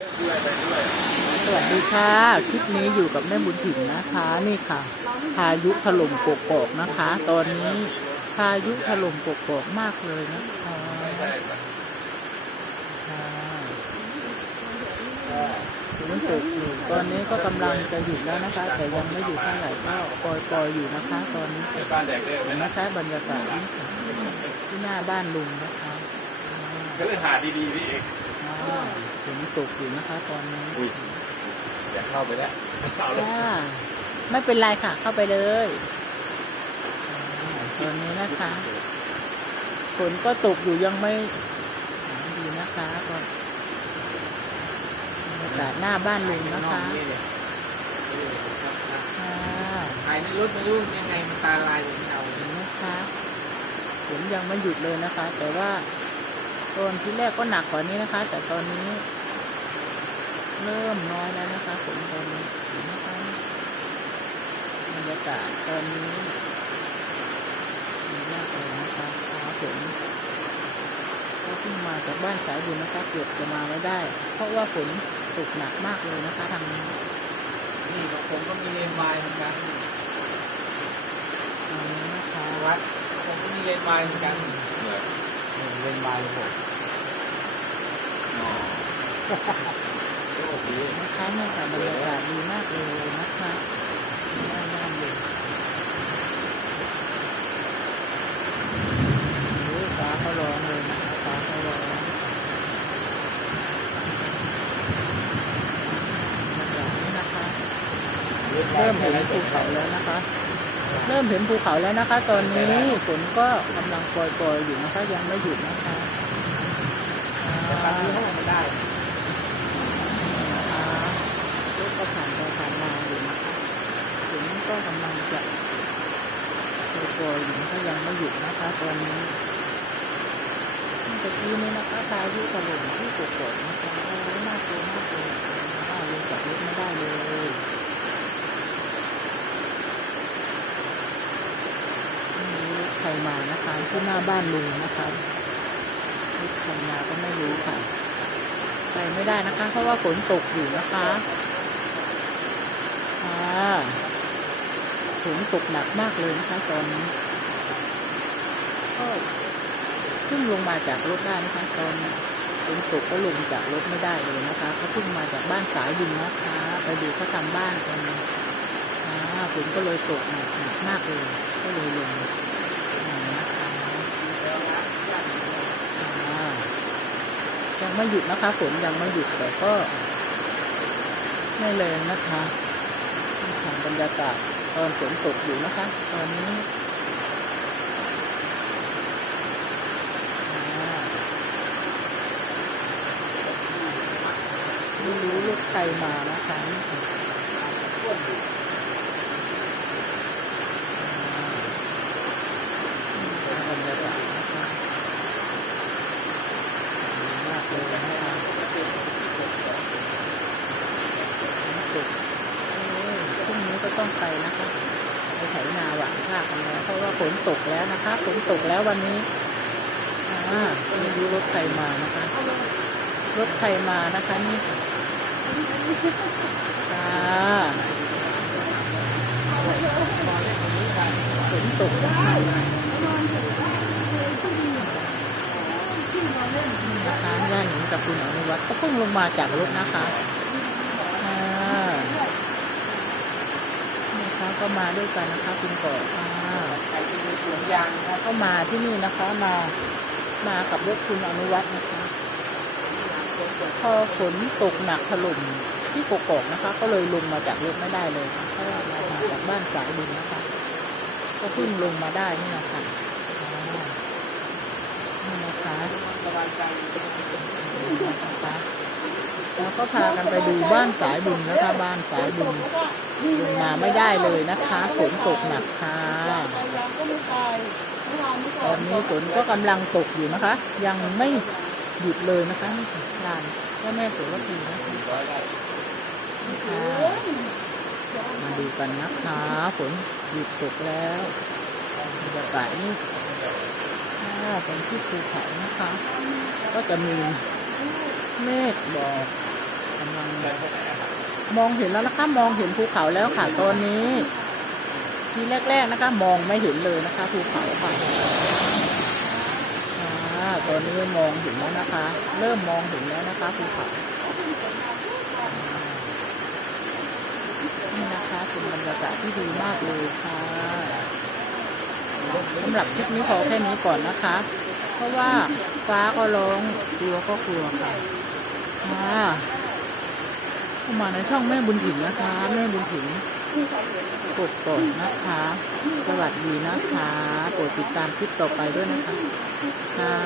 สวัสดีค่ะคลิปนี้อยู่กับแม่บุญถิ่นนะคะนี่ค่ะพายุถล่มกกอกนะคะ ตอนนี้พายุถล่มกกอกมากเลยนะคะฝนตกอยู่ตอนนี้ก็กำลังจะหยุดแล้วนะคะ แต่ยังไม่หยุดเท่าไหร่ก็ปล่อยอยู่นะคะ ตอนนี้เห็นนะคะบรรยากาศที่หน้าบ้านลุงนะคะก็เลยหาดีๆพี่เอกฝนตกอยู่นะคะ ตอนนี้อยากเข้าไปแล้วไม่เป็นไรค่ะ เข้าไปเลยตอนนี้นะคะฝนก็ตกอยู่ยังไม่ดีนะคะก็บรรยากาศหน้าบ้านลุงนะคะถ่ายในรถไม่รู้ยังไงมันตาลายอยู่ไม่เอานะคะฝนยังไม่หยุดเลยนะคะ แต่ว่าตอนที่แรกก็หนักกว่านี้นะคะ แต่ตอนนี้เริ่มน้อยแล้วนะคะฝนตอนนี้นะคะบรรยากาศตอนนี้ดีมากเลยนะคะฝนก็เพิ่งมาจากบ้านสายบุญนะคะเกือบจะมาไม่ได้เพราะว่าฝนตกหนักมากเลยนะคะทางนี้นี่ผมก็มีเลนวายเหมือนกันนะคะวัดผมก็มีเลนวายเหมือนกันเลนวายผมโอเคนะคะเนี่ยค่ะบรรยากาศดีมากเลยนะคะบ้านเลยฟ้าเขาร้องเลยนะคะฟ้าเขาร้องแบบนี้นะคะเริ่มเห็นภูเขาแล้วนะคะเริ่มเห็นภูเขาแล้วนะคะ ตอนนี้ฝนก็กำลังปล่อยอยู่นะคะยังไม่หยุดนะคะแต่ตอนนี้เขาไม่ได้รถก็ผ่านไปผ่านมาอยู่นะคะฝนก็กำลังจะปล่อยอยู่นะคะยังไม่หยุดนะคะตอนนี้เมื่อกี้นี้นะคะพายุถล่มที่กกอกนะคะน่ากลัวมากเลยลงจากรถไม่ได้เลยไม่รู้ใครมานะคะที่หน้าบ้านลุงนะคะใครมาก็ไม่รู้ค่ะไปไม่ได้นะคะเพราะว่าฝนตกอยู่นะคะฝนตกหนักมากเลยนะคะตอนนี้ก็เพิ่งลงมาจากรถได้นะคะตอนฝนตกก็ลงจากรถไม่ได้เลยนะคะเขาเพิ่งมาจากบ้านสายบุญนะคะไปดูเขาทำบ้านกันฝนก็เลยตกหนักมากเลยก็เลยลงนะคะยังไม่หยุดนะคะฝนยังไม่หยุดแต่ก็ไม่แรงนะคะบรรยากาศตอนฝนตกอยู่นะคะตอนนี้ไม่รู้รถใครมานะคะบรรยากาศนะคะมากเลยนะคะตกพรุ่งนี้ก็ต้องไปนะคะไปไถนาหว่านข้าวกันแล้วเพราะว่าฝนตกแล้วนะคะฝนตกแล้ววันนี้ไม่รู้รถใครมานะคะรถใครมานะคะนี่ฝนตกนะคะย่าหนิงกับคุณอนุวัฒน์ก็เพิ่งลงมาจากรถนะคะก็มาด้วยกันนะคะคุณก่อสวนยางก็มาที่นี่นะคะมากับรถคุณอนุวัฒน์นะคะพอฝนตกหนักถล่มที่กกอกนะคะก็เลยลงมาจากรถไม่ได้เลยเพราะว่าเรามาจากบ้านสายบุญนะคะก็เพิ่งลงมาได้นี่นะคะนี่นะคะแล้วก็พากันไปดูบ้านสายบุญนะคะบ้านสายบุญลงมาไม่ได้เลยนะคะฝนตกหนักค่ะตอนนี้ฝนก็กำลังตกอยู่นะคะ ยังไม่หยุดเลยนะคะนี่ค่ะลานเจ้าแม่โสระพีนะคะมาดูกันนะคะฝนหยุดตกแล้วบรรยากาศนี่เป็นที่ภูเขานะคะก็จะมีเมฆหมอก มองเห็นแล้วนะคะมองเห็นภูเขาแล้วค่ะตอนนี้ทีแรกๆนะคะ มองไม่เห็นเลยนะคะภูเขาค่ะตอนนี้มองเห็นแล้วนะคะ เริ่มมองเห็นแล้วนะคะภูเขานี่นะคะเป็นบรรยากาศที่ดีมากเลยค่ะสำหรับคลิปนี้พอแค่นี้ก่อนนะคะ เพราะว่าฟ้าก็ร้องกลัวก็กลัวค่ะเข้ามาในช่องแม่บุญถิ่นนะคะ แม่บุญถิ่นกดกดนะคะ สวัสดีนะคะโปรดติดตามคลิปต่อไปด้วยนะคะค่ะ